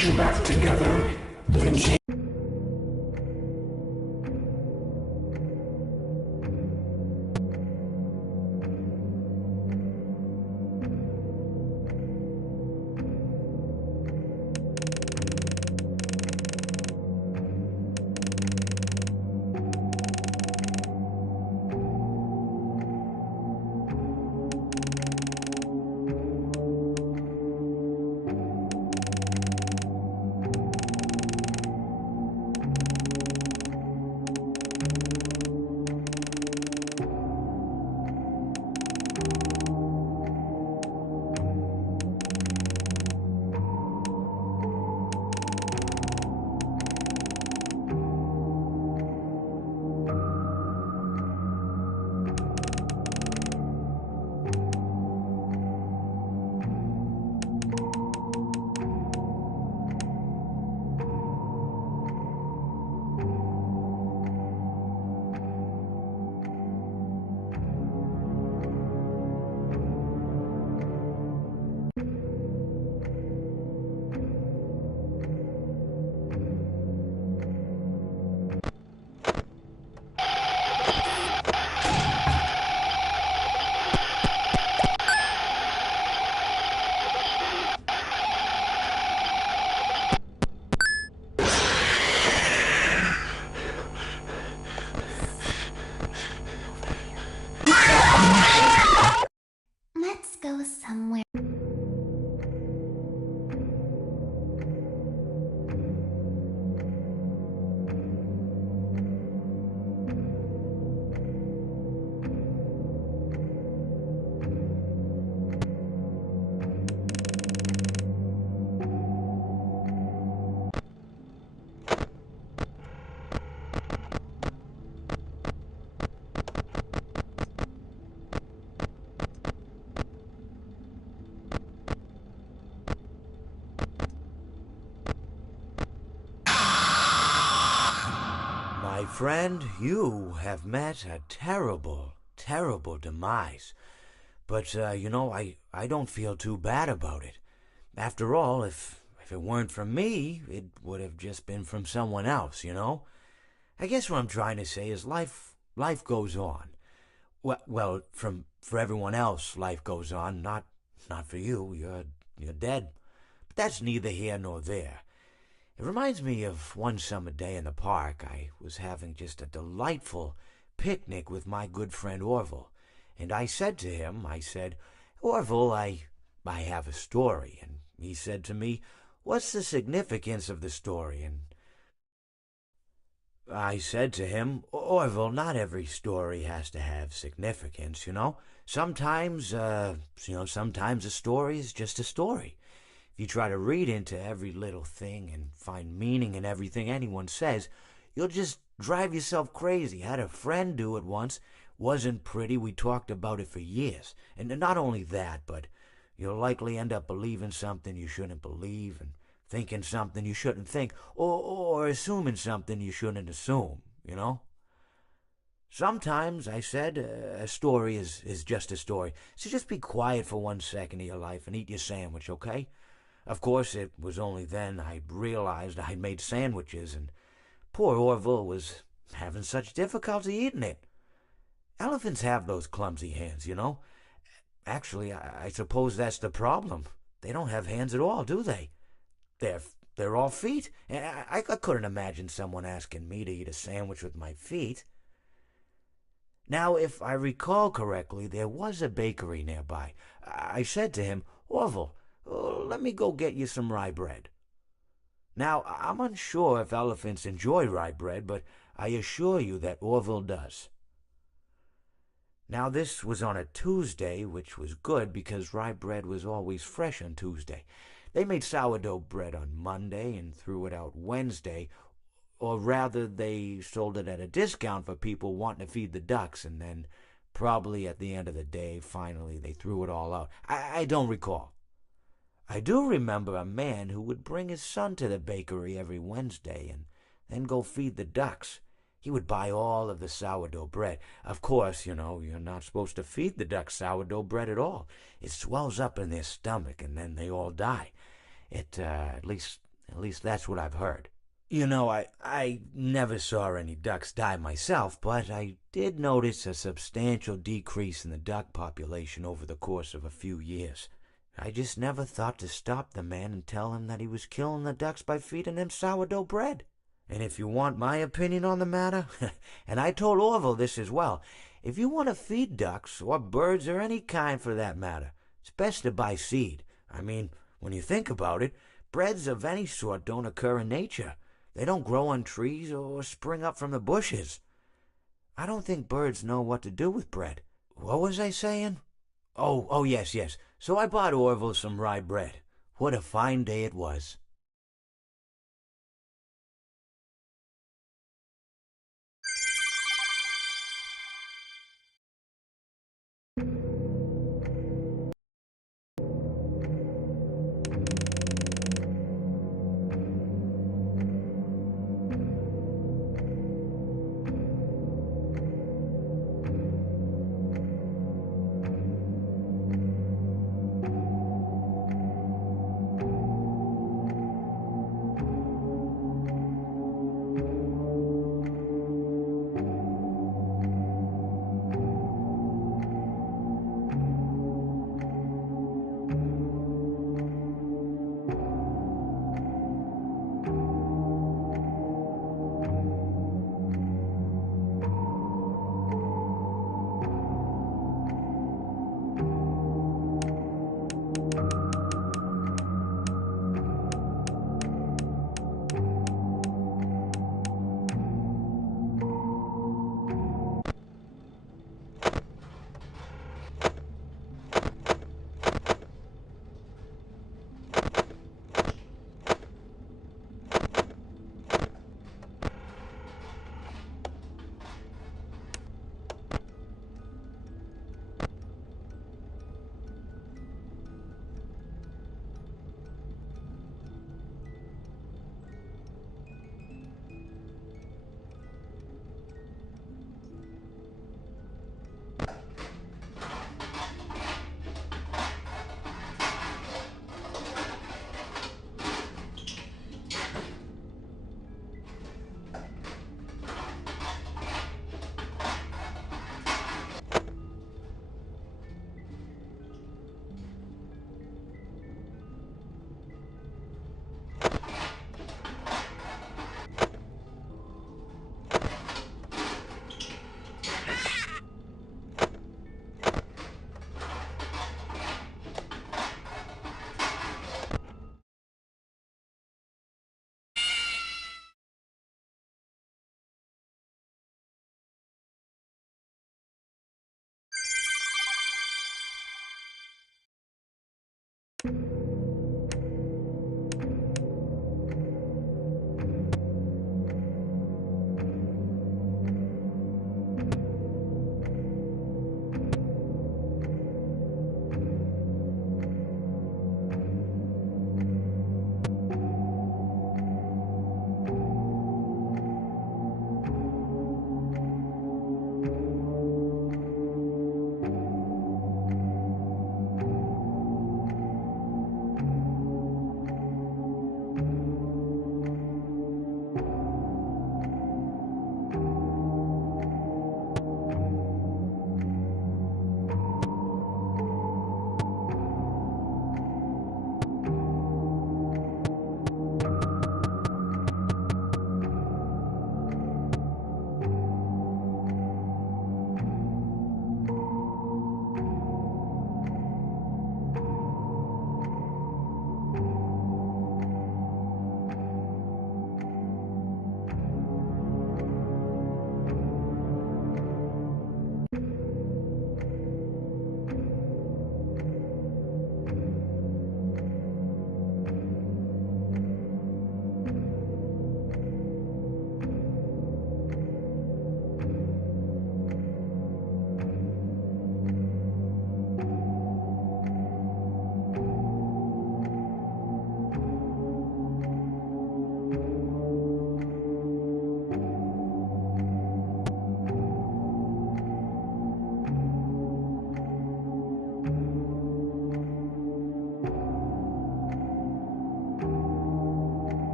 put you back together, then change. Let's go somewhere. My friend, you have met a terrible, terrible demise. But, I don't feel too bad about it. After all, if it weren't from me, it would have just been from someone else, you know? I guess what I'm trying to say is life goes on. Well, for everyone else, life goes on, not for you. You're dead. But that's neither here nor there. It reminds me of one summer day in the park. I was having just a delightful picnic with my good friend Orville. And I said to him, Orville, I have a story. And he said to me, what's the significance of the story? And I said to him, Orville, not every story has to have significance, you know? Sometimes a story is just a story. If you try to read into every little thing and find meaning in everything anyone says, you'll just drive yourself crazy. I had a friend do it once. Wasn't pretty. We talked about it for years. And not only that, but you'll likely end up believing something you shouldn't believe and thinking something you shouldn't think, or assuming something you shouldn't assume, you know? Sometimes, I said, a story is just a story. So just be quiet for 1 second of your life and eat your sandwich, okay? Of course, it was only then I realized I'd made sandwiches, and poor Orville was having such difficulty eating it. Elephants have those clumsy hands, you know. Actually, I suppose that's the problem. They don't have hands at all, do they? They're all feet. And I couldn't imagine someone asking me to eat a sandwich with my feet. Now, if I recall correctly, there was a bakery nearby. I said to him, Orville, let me go get you some rye bread. Now, I'm unsure if elephants enjoy rye bread, but I assure you that Orville does. Now, this was on a Tuesday, which was good because rye bread was always fresh on Tuesday. They made sourdough bread on Monday and threw it out Wednesday, or rather they sold it at a discount for people wanting to feed the ducks, and then probably at the end of the day, finally, they threw it all out. I don't recall. I do remember a man who would bring his son to the bakery every Wednesday and then go feed the ducks. He would buy all of the sourdough bread. Of course, you know, you're not supposed to feed the ducks sourdough bread at all. It swells up in their stomach and then they all die. At least At least that's what I've heard. You know, I never saw any ducks die myself, but I did notice a substantial decrease in the duck population over the course of a few years. I just never thought to stop the man and tell him that he was killing the ducks by feeding them sourdough bread. And if you want my opinion on the matter, and I told Orville this as well, if you want to feed ducks, or birds, or any kind for that matter, it's best to buy seed. I mean, when you think about it, breads of any sort don't occur in nature. They don't grow on trees or spring up from the bushes. I don't think birds know what to do with bread. What was I saying? Oh, yes. So I bought Orville some rye bread. What a fine day it was.